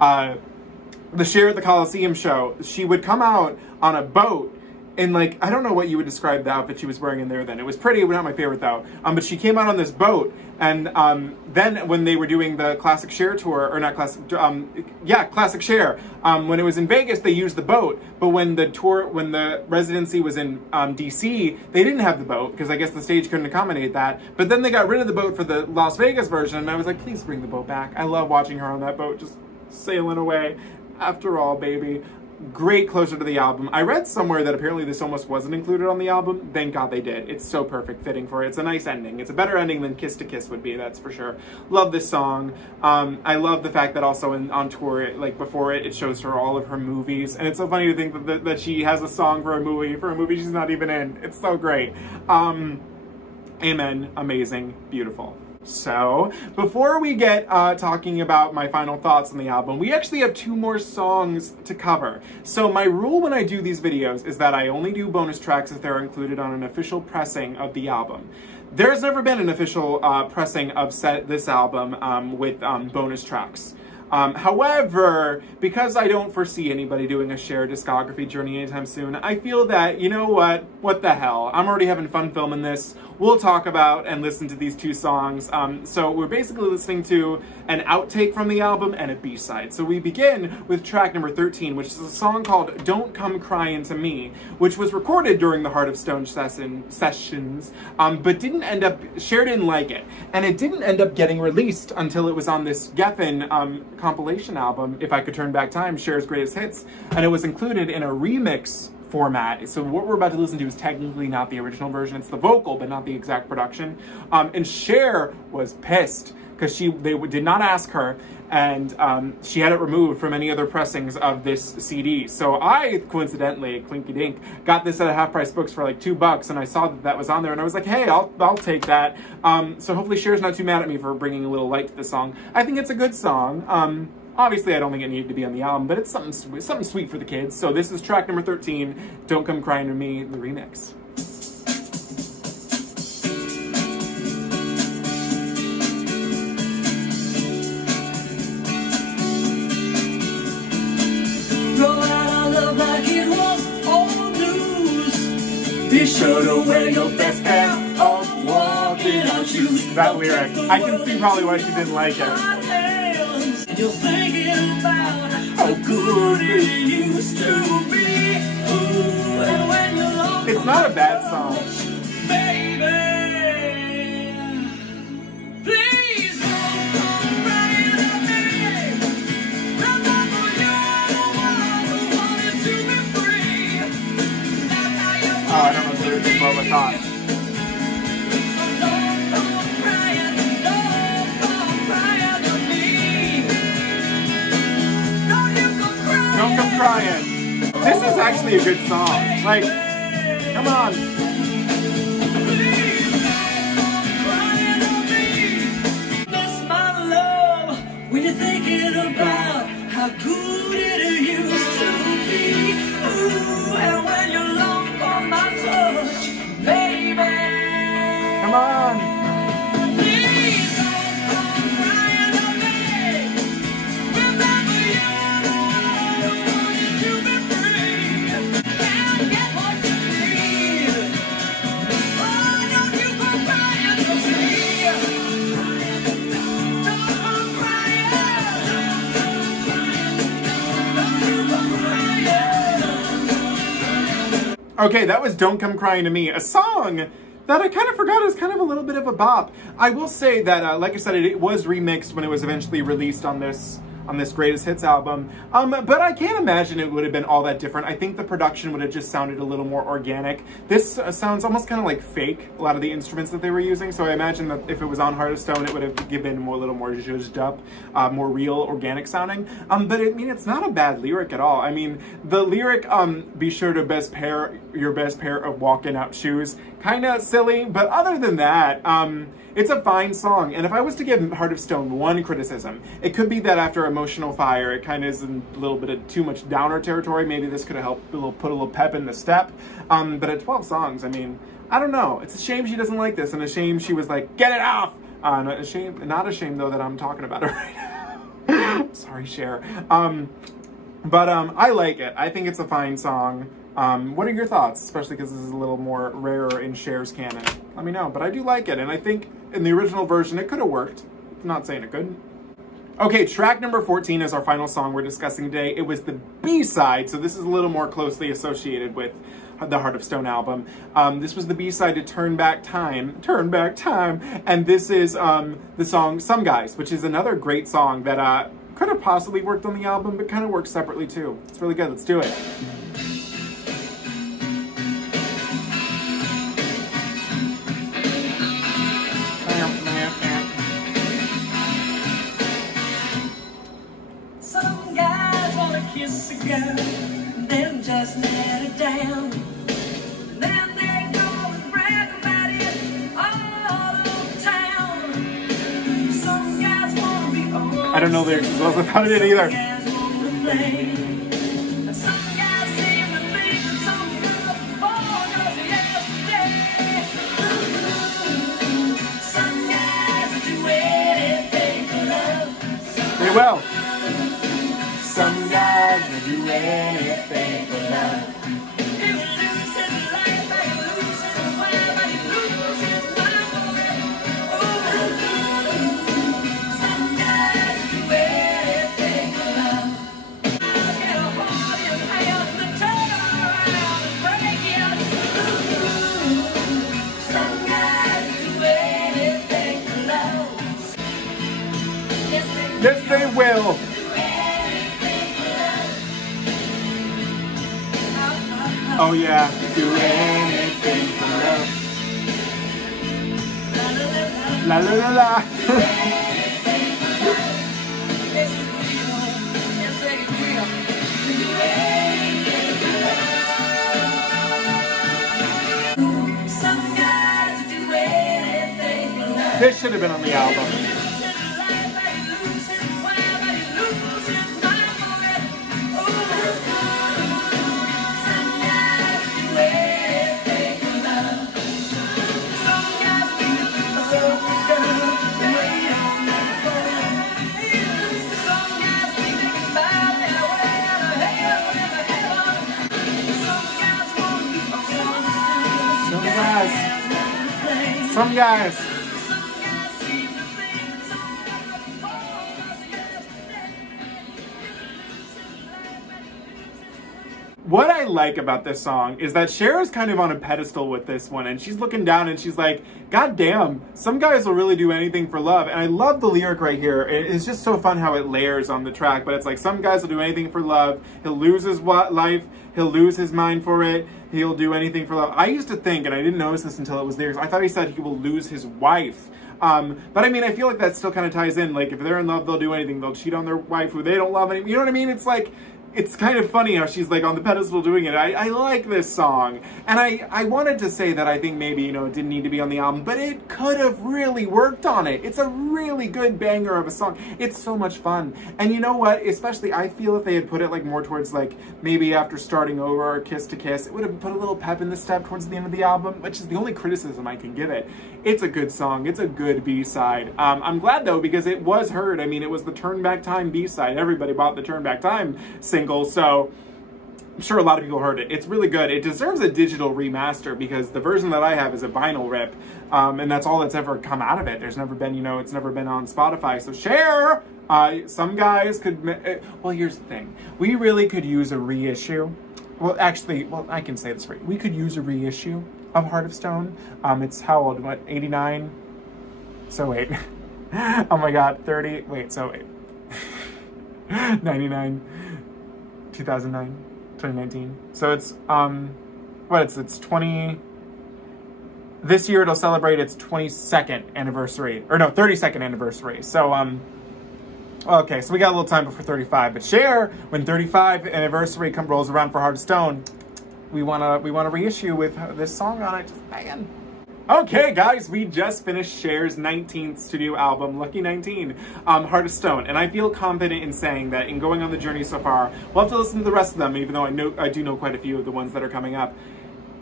the Cher at the Coliseum show, she would come out on a boat. And like, I don't know what you would describe the outfit she was wearing in there then. It was pretty, not my favorite though. But she came out on this boat, and then when they were doing the Classic Cher tour, or not Classic, Classic Cher, when it was in Vegas, they used the boat. But when the residency was in DC, they didn't have the boat, because I guess the stage couldn't accommodate that. But then they got rid of the boat for the Las Vegas version, and I was like, please bring the boat back. I love watching her on that boat, just sailing away. After all, baby. Great closure to the album. I read somewhere that apparently this almost wasn't included on the album. Thank God they did. It's so perfect fitting for it. It's a nice ending. It's a better ending than Kiss to Kiss would be, that's for sure. Love this song. I love the fact that also on tour, like before it shows her all of her movies. And it's so funny to think that she has a song for a movie she's not even in. It's so great. Amen. Amazing. Beautiful. So, before we get talking about my final thoughts on the album, we actually have 2 more songs to cover. So my rule when I do these videos is that I only do bonus tracks if they're included on an official pressing of the album. There's never been an official pressing of this album with bonus tracks. However, because I don't foresee anybody doing a Cher discography journey anytime soon, I feel that, you know what the hell, I'm already having fun filming this. We'll talk about and listen to these 2 songs. So we're basically listening to an outtake from the album and a B-side. So we begin with track number 13, which is a song called Don't Come Cryin To Me, which was recorded during the Heart of Stone sessions, but Cher didn't like it. And it didn't end up getting released until it was on this Geffen compilation album, If I Could Turn Back Time, Cher's Greatest Hits, and it was included in a remix format. So what we're about to listen to is technically not the original version. It's the vocal, but not the exact production. And Cher was pissed because they did not ask her, and she had it removed from any other pressings of this CD. So I, coincidentally, clinky dink, got this at Half Price Books for like $2, and I saw that was on there, and I was like, hey, I'll take that. So hopefully Cher's not too mad at me for bringing a little light to the song. I think it's a good song. Obviously, I don't think it needed to be on the album, but it's something sweet for the kids. So this is track number 13, Don't Come Cryin To Me, the remix. Be sure to wear your best pair of walking out shoes. That lyric, I can see probably why she didn't like it. You're thinking about how good it used to be. Ooh, and when you're alone, it's not a bad song. Baby, please don't come crying to me. Remember, you're the one who wanted to be free. That's how you want. Oh, I don't know if there's a I thought. Don't Come Cryin'. This is actually a good song. Like, come on. Miss my love, when you're thinking about how good it used to be. Ooh, and when you long for my touch, baby. Come on. Okay, that was Don't Come Cryin' To Me, a song that I kind of forgot is kind of a little bit of a bop. I will say that, like I said, it was remixed when it was eventually released on this on this greatest hits album. But I can't imagine it would have been all that different. I think the production would have just sounded a little more organic. This sounds almost kind of like fake, a lot of the instruments that they were using. So I imagine that if it was on Heart of Stone, it would have given a little more zhuzhed up, more real, organic sounding. But I mean, it's not a bad lyric at all. I mean, the lyric, be sure to your best pair of walking out shoes, kind of silly, but other than that, it's a fine song. And if I was to give Heart of Stone one criticism, it could be that after Emotional Fire, it kind of is in a little bit of too much downer territory. Maybe this could have helped put a little pep in the step. But at 12 songs, I mean, I don't know. It's a shame she doesn't like this, and a shame she was like, get it off! Not a shame though that I'm talking about it right now. Sorry, Cher. But I like it. I think it's a fine song. What are your thoughts? Especially because this is a little more rarer in Cher's canon. Let me know. But I do like it, and I think in the original version it could have worked. I'm not saying it couldn't. Okay, track number 14 is our final song we're discussing today. It was the B-side, so this is a little more closely associated with the Heart of Stone album. This was the B-side to Turn Back Time, and this is the song Some Guys, which is another great song that could have possibly worked on the album, but kind of works separately too. It's really good. Let's do it. Some guys wanna kiss a girl, then just let it down. Then they go and brag about it all over town. Some guys wanna be old. I don't know lyrics as well as I found it either. Some guys seem to think that some girls fall just yesterday. Some guys do anything for love. They will. Some guys will do anything for love. He will lose his life, but he loses his wife, but he loses his mind for it. Some guys do anything for love. Get a hold in hand and turn around and break it. Some guys do anything for love. Yes, they will. Oh yeah, do anything for love. La la la la. Some guys do anything for love. This should have been on the album. Some guys. What I like about this song is that Cher is kind of on a pedestal with this one, and she's looking down and she's like, God damn, some guys will really do anything for love. And I love the lyric right here. It's just so fun how it layers on the track, but it's like, some guys will do anything for love. He'll lose his life. He'll lose his mind for it. He'll do anything for love. I used to think, and I didn't notice this until it was lyrics, I thought he said he will lose his wife. But I mean, I feel like that still kind of ties in. Like, if they're in love, they'll do anything. They'll cheat on their wife who they don't love anymore. You know what I mean? It's like, it's kind of funny how she's like on the pedestal doing it. I like this song. And I wanted to say that I think maybe, you know, it didn't need to be on the album, but it could have really worked on it. It's a really good banger of a song. It's so much fun. And you know what? Especially, I feel if they had put it like more towards like maybe after Starting Over or Kiss to Kiss, it would have put a little pep in the step towards the end of the album, which is the only criticism I can give it. It's a good song. It's a good B-side. I'm glad though, because it was heard. I mean, it was the Turn Back Time B-side. Everybody bought the Turn Back Time single, so I'm sure a lot of people heard it. It's really good. It deserves a digital remaster because the version that I have is a vinyl rip, and that's all that's ever come out of it. There's never been, you know, it's never been on Spotify. So Cher, some guys could, well, here's the thing. We really could use a reissue. Well, actually, well, I can say this right. We could use a reissue of Heart of Stone. It's how old, what, 89? So wait. Oh my God, 30, wait, so wait. 99, 2009, 2019. So it's, it's 20, this year it'll celebrate its 22nd anniversary, or no, 32nd anniversary. So, okay, so we got a little time before 35, but Cher, when 35 anniversary rolls around for Heart of Stone, we wanna reissue with this song on it, just banging. Okay, guys, we just finished Cher's 19th studio album, Lucky 19, Heart of Stone, and I feel confident in saying that in going on the journey so far, we'll have to listen to the rest of them, even though I do know quite a few of the ones that are coming up.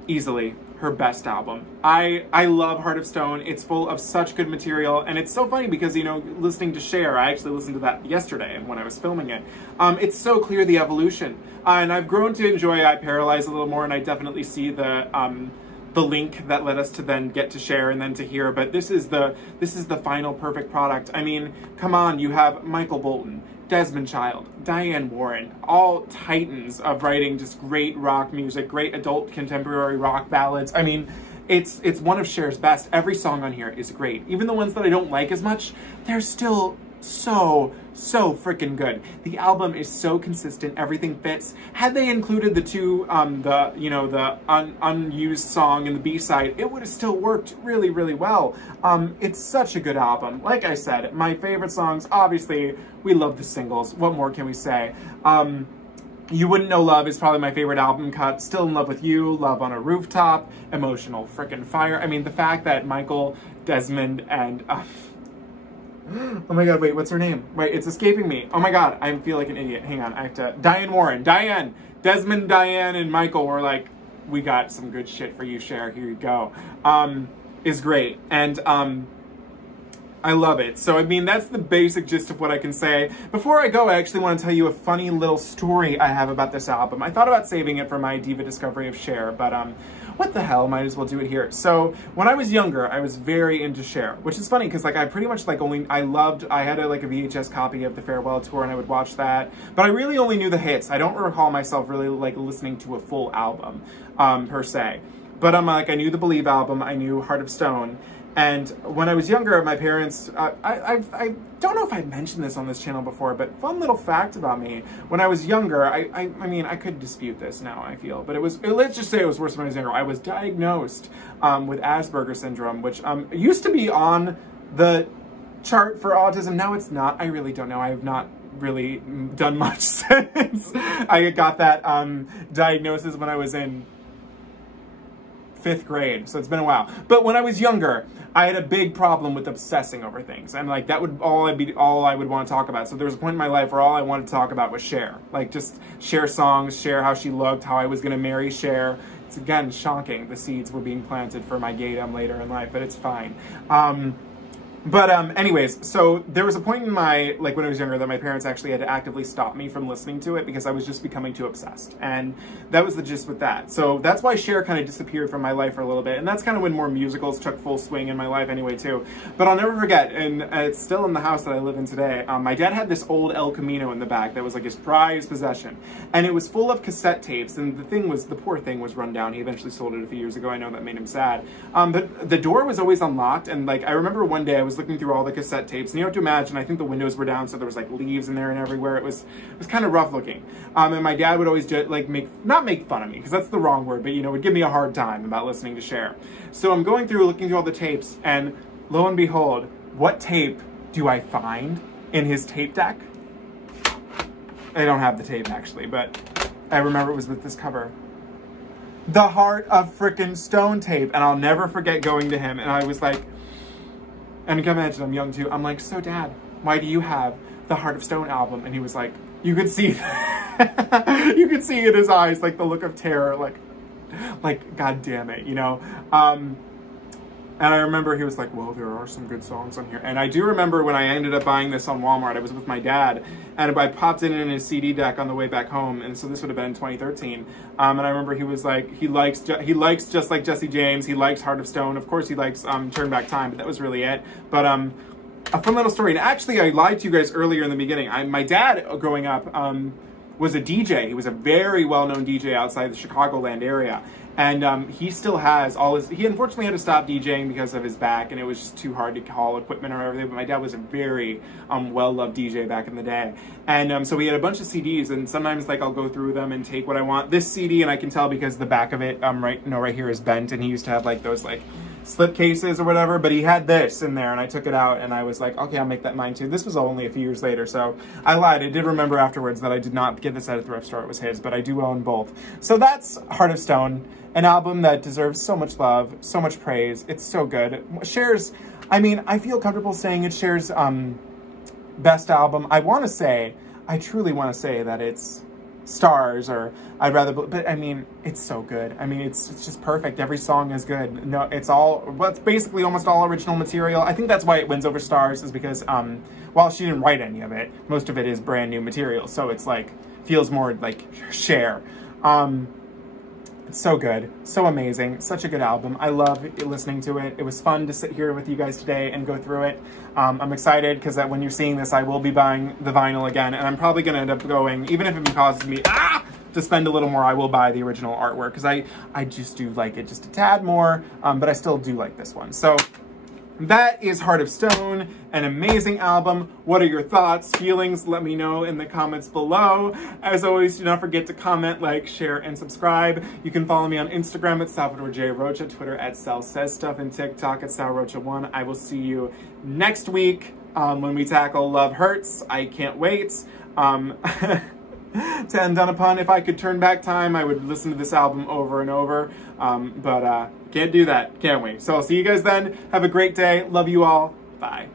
Easily her best album. I love Heart of Stone. It's full of such good material, and it's so funny because, you know, listening to Cher, I actually listened to that yesterday when I was filming it. It's so clear, the evolution, and I've grown to enjoy I Paralyze a little more, and I definitely see the link that led us to then get to Cher and then to here, but this is the final perfect product. I mean, come on, you have Michael Bolton, Desmond Child, Diane Warren, all titans of writing just great rock music, great adult contemporary rock ballads. I mean, it's one of Cher's best. Every song on here is great. Even the ones that I don't like as much, they're still so freaking good. The album is so consistent, everything fits. Had they included the two, the unused song and the B-side, it would have still worked really, really well. It's such a good album. Like I said, my favorite songs, obviously, we love the singles. What more can we say? You Wouldn't Know Love is probably my favorite album cut. Still in Love with You, Love on a Rooftop, Emotional Frickin' Fire. I mean, the fact that Michael, Desmond, and... oh my god, wait, what's her name? Wait, it's escaping me. Oh my god, I feel like an idiot. Hang on, I have to... Diane Warren. Diane! Desmond, Diane, and Michael were like, we got some good shit for you, Cher. Here you go. Is great. And, I love it. So, I mean, that's the basic gist of what I can say. Before I go, I actually want to tell you a funny little story I have about this album. I thought about saving it for my Diva Discovery of Cher, but, what the hell, might as well do it here. So, when I was younger, I was very into Cher, which is funny, because, like, I pretty much, like, I had a VHS copy of the Farewell Tour, and I would watch that, but I really only knew the hits. I don't recall myself really, like, listening to a full album, per se. But, I knew the Believe album, I knew Heart of Stone, and when I was younger, my parents, I don't know if I've mentioned this on this channel before, but fun little fact about me. When I was younger, I mean, I could dispute this now, I feel, but let's just say it was worse when I was younger. I was diagnosed with Asperger's syndrome, which used to be on the chart for autism. Now it's not. I really don't know. I have not really done much since I got that diagnosis when I was in 5th grade, so it's been a while. But when I was younger, I had a big problem with obsessing over things, and like that would all I would want to talk about. So there was a point in my life where all I wanted to talk about was Cher, like just Cher songs, Cher how she looked, how I was gonna marry Cher. It's again shocking the seeds were being planted for my gaydom later in life, but it's fine. Anyways, so there was a point in my, like when I was younger, that my parents actually had to actively stop me from listening to it because I was just becoming too obsessed. And that was the gist with that. So that's why Cher kind of disappeared from my life for a little bit. And that's kind of when more musicals took full swing in my life anyway, too. But I'll never forget, and it's still in the house that I live in today, my dad had this old El Camino in the back that was like his prized possession. And it was full of cassette tapes. And the poor thing was run down. He eventually sold it a few years ago. I know that made him sad. But the door was always unlocked. And like, I remember one day I was looking through all the cassette tapes, and you have to imagine, I think the windows were down, so there was like leaves in there and everywhere. It was kind of rough looking. And my dad would always just like not make fun of me, because that's the wrong word, but you know, would give me a hard time about listening to Cher. So I'm looking through all the tapes, and lo and behold, what tape do I find in his tape deck? I don't have the tape actually, but I remember it was with this cover. The Heart of Frickin' Stone tape. And I'll never forget going to him, and I was like, and you can imagine I'm young too. I'm like, so Dad, why do you have the Heart of Stone album? And he was like, you could see, you could see in his eyes, like the look of terror, like, God damn it, you know? And I remember he was like, well, there are some good songs on here. And I do remember when I ended up buying this on Walmart, I was with my dad, and I popped it in his CD deck on the way back home. And so this would have been in 2013. And I remember he was like, he likes Just Like Jesse James. He likes Heart of Stone. Of course, he likes Turn Back Time, but that was really it. But a fun little story. And actually, I lied to you guys earlier in the beginning. My dad, growing up, was a DJ. He was a very well-known DJ outside the Chicagoland area. And he still has all his, he unfortunately had to stop DJing because of his back, and it was just too hard to haul equipment or everything, but my dad was a very well-loved DJ back in the day. And so we had a bunch of CDs, and sometimes like I'll go through them and take what I want. This CD, and I can tell because the back of it, right here is bent, and he used to have like those like slip cases or whatever, but he had this in there, and I took it out and I was like, okay, I'll make that mine too. This was only a few years later, so I lied. I did remember afterwards that I did not get this at a thrift store. It was his, but I do own both. So that's Heart of Stone, an album that deserves so much love, so much praise. It's so good. Cher's, I mean, I feel comfortable saying it's Cher's best album. I truly want to say that it's Stars, or I'd rather, but I mean, it's so good. I mean, it's just perfect. Every song is good. No, it's all, well, it's basically almost all original material. I think that's why it wins over Stars, is because while she didn't write any of it, most of it is brand new material. So it's like, feels more like Cher. It's so good, so amazing, such a good album. I love listening to it. It was fun to sit here with you guys today and go through it. I'm excited because when you're seeing this, I will be buying the vinyl again, and I'm probably going to end up going, even if it causes me to spend a little more, I will buy the original artwork, because I just do like it just a tad more, but I still do like this one. So that is Heart of Stone, an amazing album. What are your thoughts, feelings? Let me know in the comments below. As always, do not forget to comment, like, share, and subscribe. You can follow me on Instagram at Salvador J. Rocha, Twitter at Sal Says Stuff, and TikTok at Sal Rocha1. I will see you next week when we tackle Love Hurts. I can't wait. To end on a pun, if I could turn back time, I would listen to this album over and over. But can't do that, can we? So I'll see you guys then. Have a great day. Love you all. Bye.